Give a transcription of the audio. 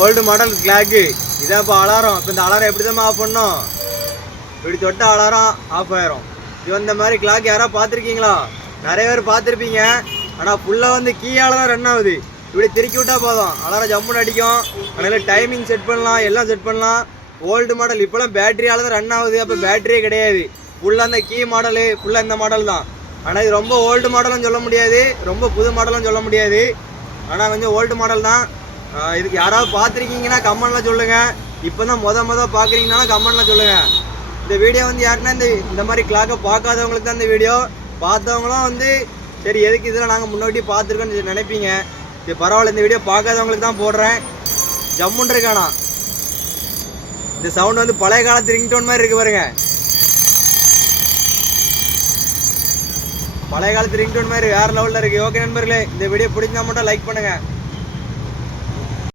Old model clock இதான் இப்போ alarm இப்போ இந்த அலாரம் எப்படி தான் ஆஃப் பண்ணோம் இப்படி தொட்ட அலாரம் ஆஃப் ஆயிரும். இது இந்த மாதிரி கிளாக் யாராவது பார்த்துருக்கீங்களா? நிறைய பேர் பார்த்துருப்பீங்க. ஆனால் ஃபுல்லாக வந்து கீயால் தான் ரன் ஆகுது. இப்படி திருக்கி விட்டால் போதும். அலாரம் ஜம்முன்னு அடிக்கும். அதனால டைமிங் செட் பண்ணலாம். எல்லாம் செட் பண்ணலாம். ஓல்டு மாடல் இப்போலாம் பேட்டரியால் தான் ரன் ஆகுது. அப்போ பேட்டரியே கிடையாது. ஃபுல்லாக அந்த கீ மாடலு ஃபுல்லாக இந்த மாடல் தான். ஆனால் இது ரொம்ப ஓல்டு மாடலும் சொல்ல முடியாது. ரொம்ப புது மாடலும் சொல்ல முடியாது. ஆனால் கொஞ்சம் ஓல்டு மாடல் தான். இதுக்கு யாராவது பார்த்துருக்கீங்கன்னா கமெண்ட்ல சொல்லுங்க. இப்போ தான் மொதல் மொதல் பார்க்குறீங்கனாலும் கமெண்ட்ல சொல்லுங்க. இந்த வீடியோ வந்து யாருன்னா இந்த இந்த மாதிரி கிளாக்கை பார்க்காதவங்களுக்கு தான் இந்த வீடியோ பார்த்தவங்களும் வந்து சரி எதுக்கு இதில் நாங்கள் முன்னாடி பார்த்துருக்கோன்னு நினைப்பீங்க. இது பரவாயில்ல இந்த வீடியோ பார்க்காதவங்களுக்கு தான் போடுறேன். ஜம்முன் இருக்கானா? இந்த சவுண்ட் வந்து பழைய காலத்து ரிங்டோன் மாதிரி இருக்கு பாருங்க. பழைய காலத்து ரிங்டோன் மாதிரி வேற லெவலில் இருக்கு. ஓகே நண்பர்களே இந்த வீடியோ பிடிச்சா மட்டும் லைக் பண்ணுங்க.